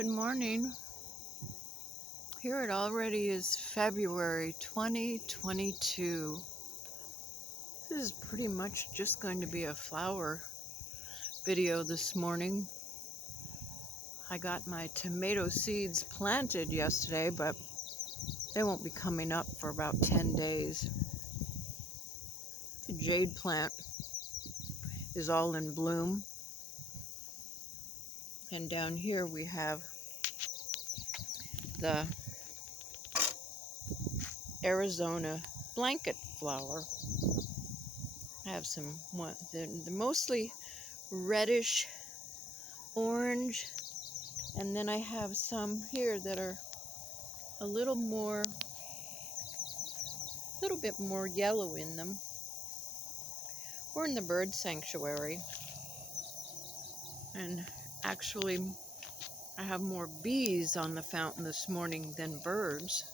Good morning. Here it already is February 2022. This is pretty much just going to be a flower video this morning. I got my tomato seeds planted yesterday, but they won't be coming up for about 10 days. The jade plant is all in bloom. And down here we have the Arizona blanket flower. I have they're mostly reddish orange, and then I have some here that are a little bit more yellow in them. We're in the bird sanctuary, and actually I have more bees on the fountain this morning than birds.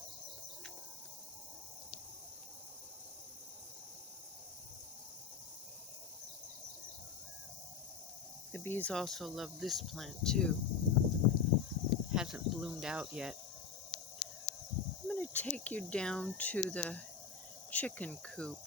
The bees also love this plant too. Hasn't bloomed out yet. I'm going to take you down to the chicken coop.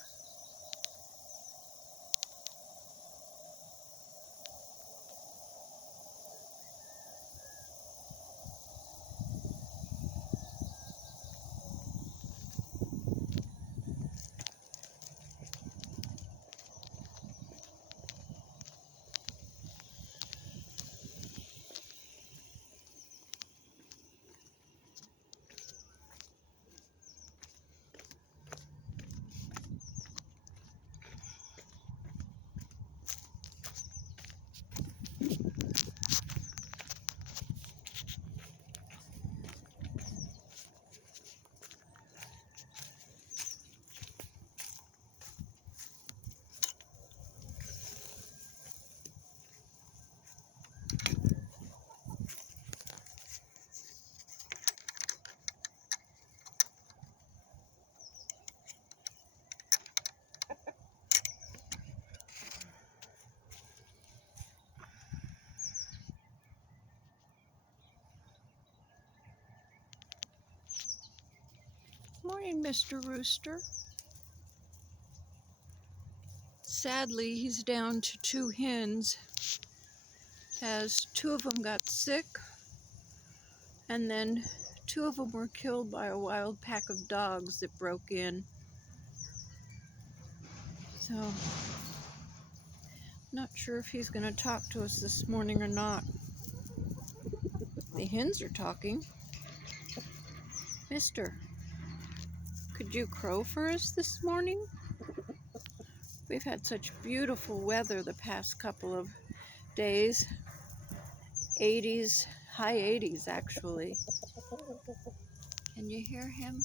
Morning, Mr. Rooster. Sadly, he's down to 2 hens, as 2 of them got sick, and then 2 of them were killed by a wild pack of dogs that broke in. So, not sure if he's going to talk to us this morning or not. The hens are talking. Mister, could you crow for us this morning? We've had such beautiful weather the past couple of days. 80s, high 80s actually. Can you hear him?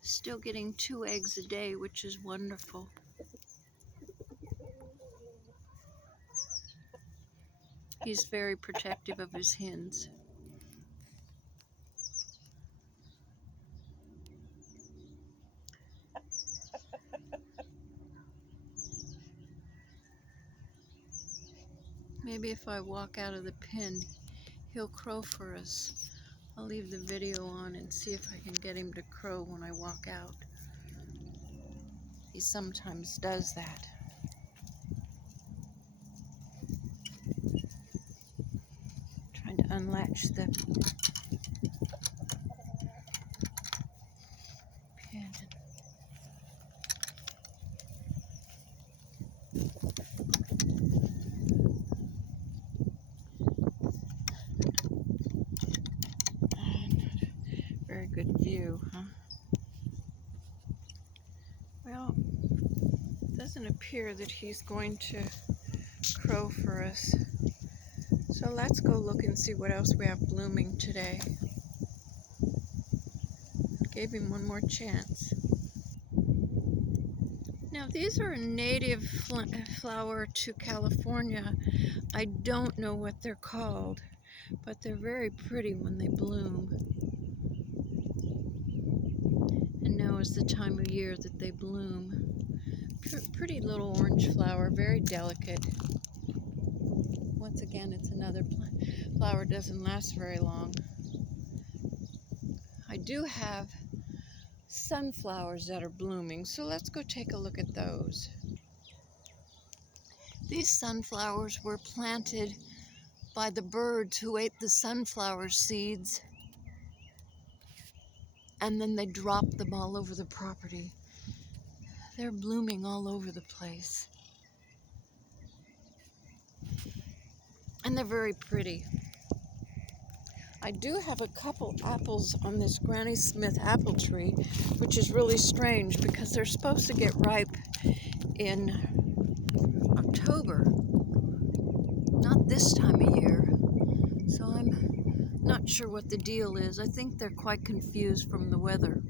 Still getting 2 eggs a day, which is wonderful. He's very protective of his hens. Maybe if I walk out of the pen, he'll crow for us. I'll leave the video on and see if I can get him to crow when I walk out. He sometimes does that. Trying to unlatch the pen. Very good view, huh? Well, it doesn't appear that he's going to crow for us. So let's go look and see what else we have blooming today. Gave him one more chance. Now these are a native flower to California. I don't know what they're called, but they're very pretty when they bloom. And now now is the time of year that they bloom. Pretty little orange flower, very delicate. Once again, it's another flower, doesn't last very long. I do have sunflowers that are blooming, so let's go take a look at those. These sunflowers were planted by the birds who ate the sunflower seeds, and then they dropped them all over the property. They're blooming all over the place. And they're very pretty. I do have a couple apples on this Granny Smith apple tree, which is really strange because they're supposed to get ripe in October, not this time of year. So I'm not sure what the deal is. I think they're quite confused from the weather.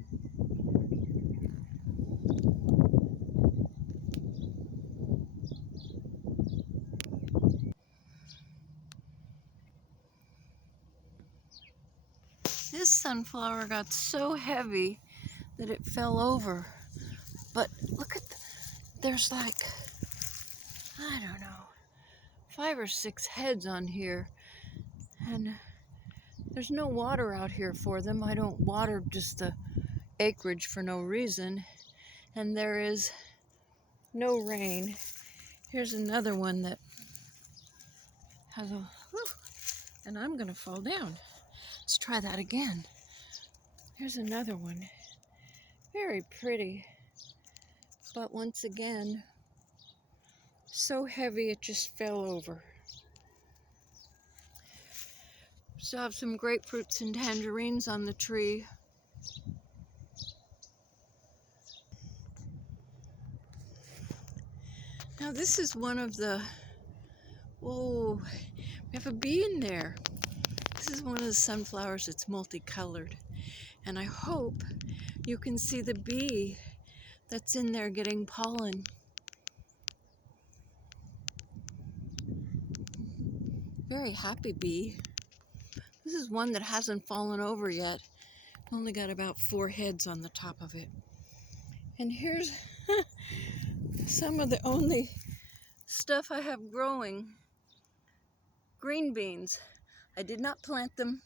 This sunflower got so heavy that it fell over. But look at, there's like, I don't know, 5 or 6 heads on here. And there's no water out here for them. I don't water just the acreage for no reason. And there is no rain. Here's another one that has a, whew, and I'm gonna fall down. Let's try that again. Here's another one. Very pretty. But once again, so heavy it just fell over. Still have some grapefruits and tangerines on the tree. Now this is one of the, oh, we have a bee in there. This is one of the sunflowers that's multicolored. And I hope you can see the bee that's in there getting pollen. Very happy bee. This is one that hasn't fallen over yet. Only got about 4 heads on the top of it. And here's some of the only stuff I have growing. Green beans. I did not plant them,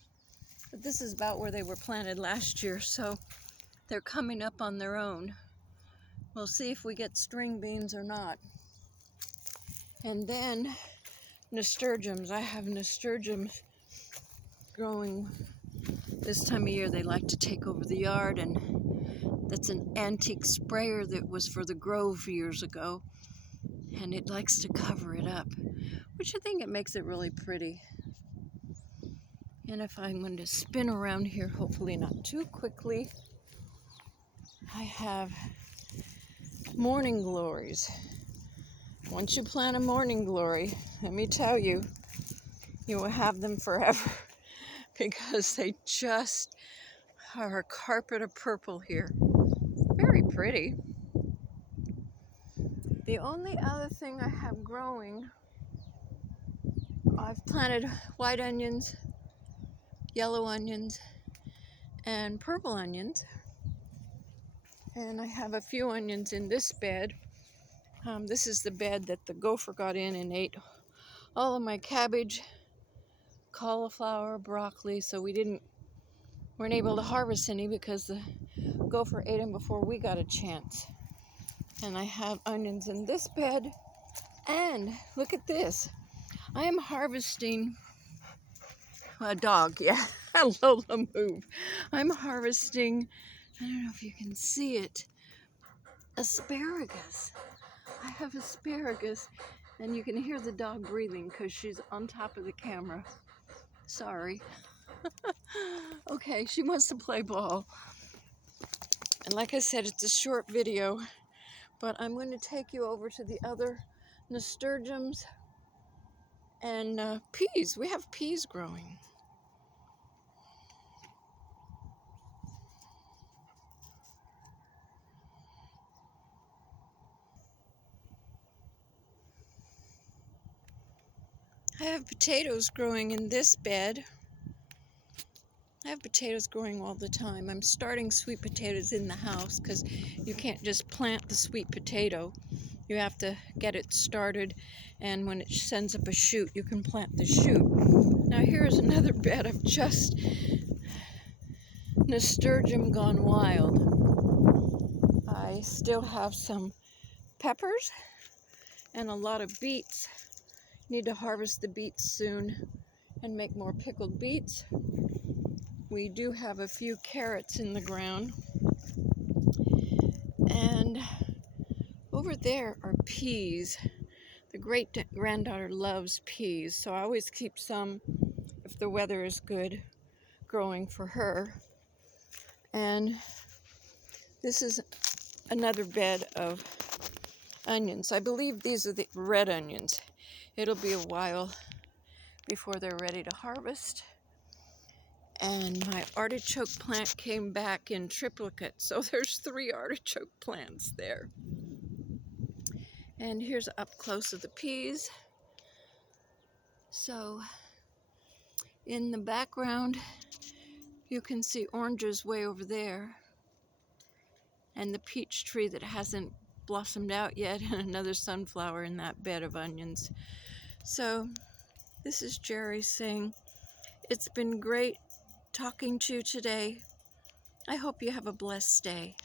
but this is about where they were planted last year, so they're coming up on their own. We'll see if we get string beans or not. And then nasturtiums. I have nasturtiums growing. This time of year they like to take over the yard, and that's an antique sprayer that was for the Grove years ago, and it likes to cover it up, which I think it makes it really pretty. And if I'm going to spin around here, hopefully not too quickly, I have morning glories. Once you plant a morning glory, let me tell you, you will have them forever because they just are a carpet of purple here. Very pretty. The only other thing I have growing, I've planted white onions, yellow onions, and purple onions. And I have a few onions in this bed. This is the bed that the gopher got in and ate all of my cabbage, cauliflower, broccoli, so weren't able to harvest any because the gopher ate them before we got a chance. And I have onions in this bed. And look at this. I am harvesting a dog, yeah. Lola, move. I'm harvesting, I don't know if you can see it, asparagus. I have asparagus, and you can hear the dog breathing because she's on top of the camera. Sorry. Okay, she wants to play ball. And like I said, it's a short video, but I'm going to take you over to the other nasturtiums and peas. We have peas growing. I have potatoes growing in this bed. I have potatoes growing all the time. I'm starting sweet potatoes in the house because you can't just plant the sweet potato. You have to get it started, and when it sends up a shoot, you can plant the shoot. Now here's another bed of just nasturtium gone wild. I still have some peppers and a lot of beets. Need to harvest the beets soon and make more pickled beets. We do have a few carrots in the ground. And over there are peas. The great-granddaughter loves peas, so I always keep some, if the weather is good, growing for her. And this is another bed of onions. I believe these are the red onions. It'll be a while before they're ready to harvest. And my artichoke plant came back in triplicate, so there's 3 artichoke plants there. And here's up close of the peas. So in the background, you can see oranges way over there, and the peach tree that hasn't blossomed out yet, and another sunflower in that bed of onions. So this is Geri saying, it's been great talking to you today. I hope you have a blessed day.